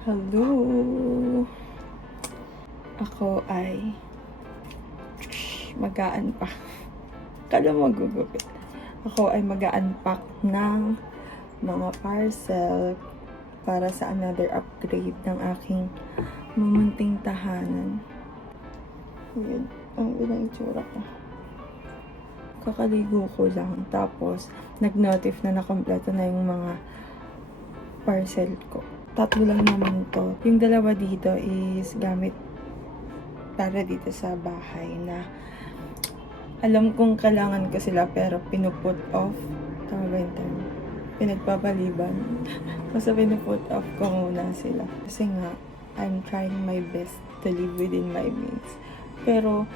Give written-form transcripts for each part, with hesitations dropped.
Hello! Ako ay mag-a-unpack. Kala mo magugupit. Ako ay mag-a-unpack ng mga parcel para sa another upgrade ng aking mamunting tahanan. Ayan, ang ilang itsura ko. Kakaligo ko lang. Tapos, nag-notif na nakompleto na yung mga parcel ko. 3 lang naman to. Yung 2 dito is gamit para dito sa bahay na alam kong kailangan ko sila pero pinuput off. Tama ba yung term? Pinagpapaliban. Basta pinuput off ko muna sila. Kasi nga, I'm trying my best to live within my means. Pero,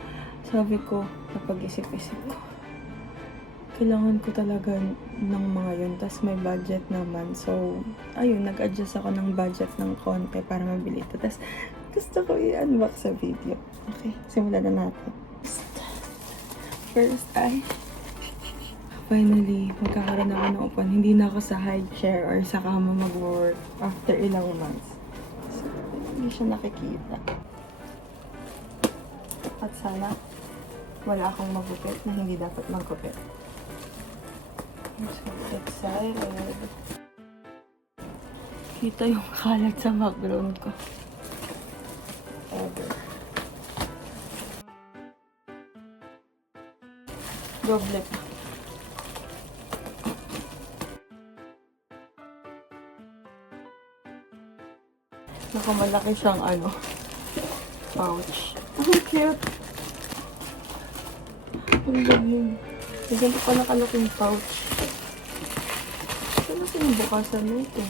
sabi ko, napag-isip-isip ko, kailangan ko talaga ng mga yun. Tapos may budget naman. So, ayun, nag-adjust ako ng budget ng konti para mabili ito. Tapos, gusto ko i-unbox sa video. Okay, simulan na natin. First ay, finally, magkakaroon ako ng upuan. Hindi na ako sa high chair or sa kama mag-work after ilang months. So, hindi siya nakikita. At sana, wala akong magupit na hindi dapat magupit. I'm so excited. Kita yung kalat sa background ko. Ever. Doble pa. Naku, malaki siyang pouch. Ang cute. Ang galing. May ganito pa nakalaking pouch. Saan na sinubukasan na ito?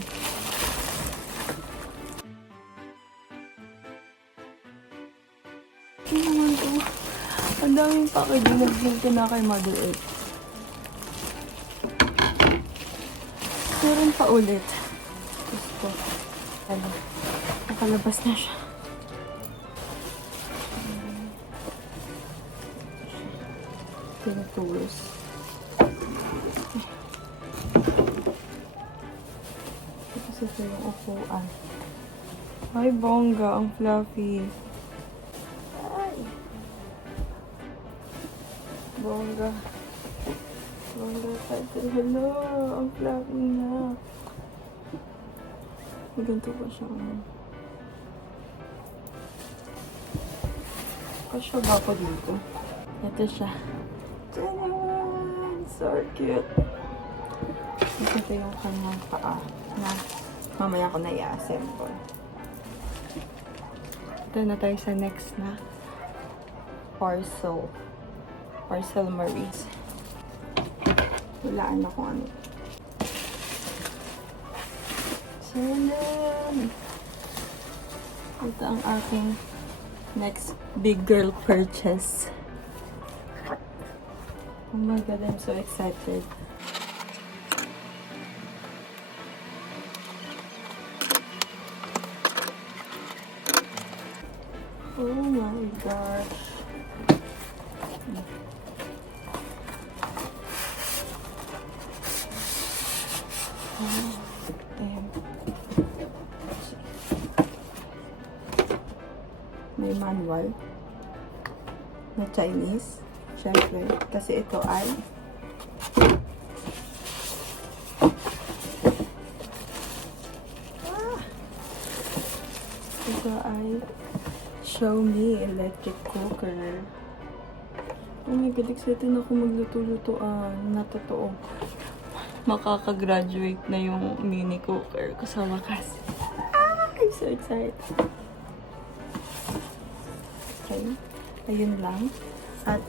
Ano naman ito? Ang daming packaging. Nag-link ko na kay Mother Earth. Meron pa ulit. Gusto. Nakalabas na siya. Tools. Tapos ito yung upuan. Ay, bongga. Ang fluffy. Ay! Bongga. Bongga title. Hello! Ang fluffy na. Ganito pa siya. Kasya ba ako dito? Ito siya. Tadaan! So cute. Ito yung kanyang paa na mamaya ko na i-assemble. Ito na tayo sa next na parcel. Parcel Maurice. Walaan na kung ano. So, yan. Ito ang aking next big girl purchase. Oh my god, I'm so excited. Oh my gosh. Oh, damn. May manual na Chinese. Siyempre, kasi ito ay Xiaomi electric cooker. Oh my god, excited na ako magluto-lutoan na totoo. Makaka-graduate na yung mini cooker ko sa wakas. I'm so excited. Okay, ayun lang. At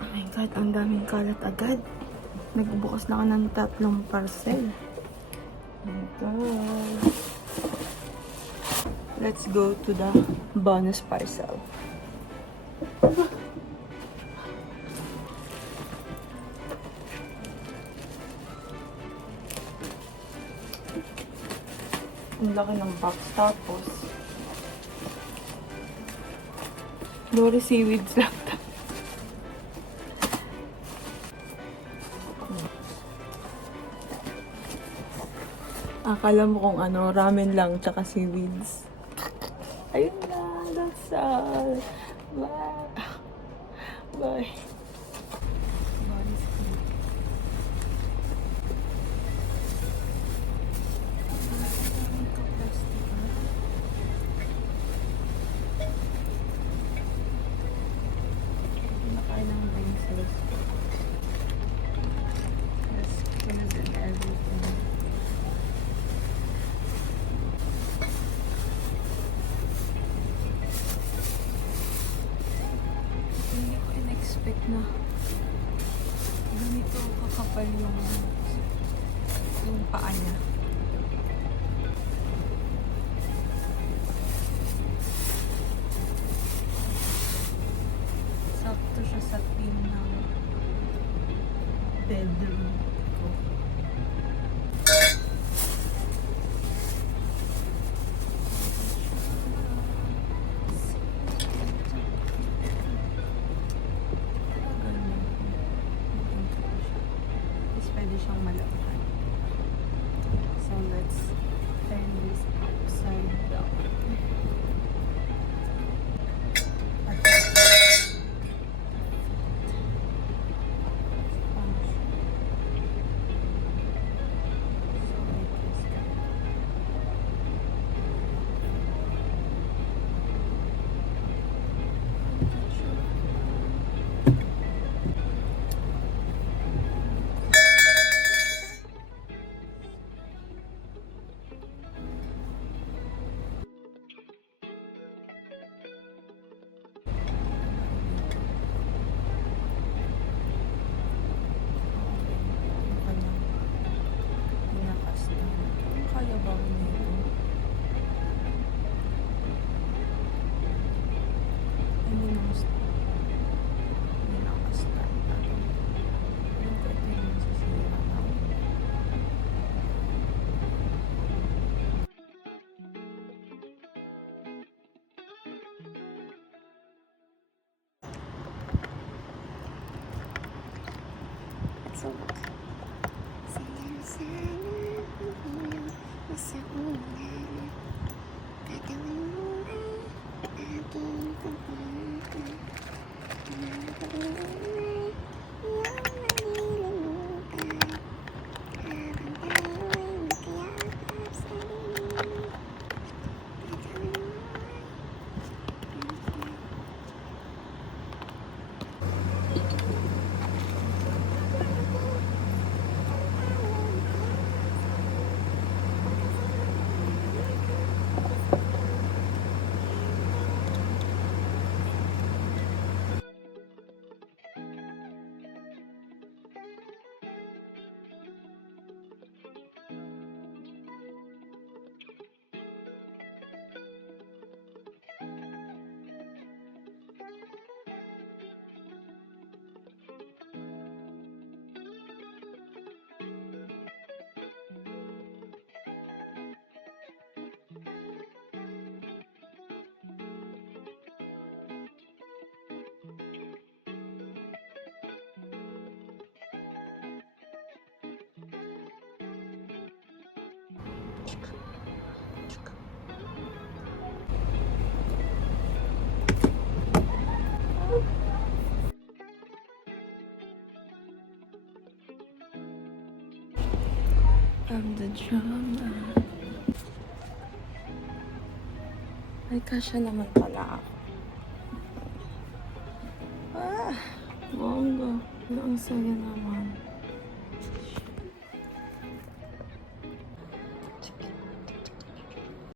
oh my god, ang daming kalat agad. Nagbubukas na ako ng 3 parcel. Oh my god. Let's go to the bonus parcel. Ang laki ng box. Tapos Dory seaweeds lang. Akala mo kung ano, ramen lang, tsaka seaweeds. Ayun na, that's all. Bye. Bye. Nakain ng braces. Rescues and everything. Hindi ko in-expect na ganito kakapal yung paa niya. Sakto siya sa pin ng bedroom ko. Tapos pwede siyang malakad. So let's turn this upside down. Kaya ba ako nito? Hindi nakasta. Yung ko ito yung nasisira na ako. So, sa una, katawan mo ay aking pagmamahal. Nakakabulong ay iyong malilimutan. Habang tayo'y magkayakap sa dilim. Katawan mo I'm the drama. Ay, kasya naman pala ako. Ah, bongga. Ang saya naman.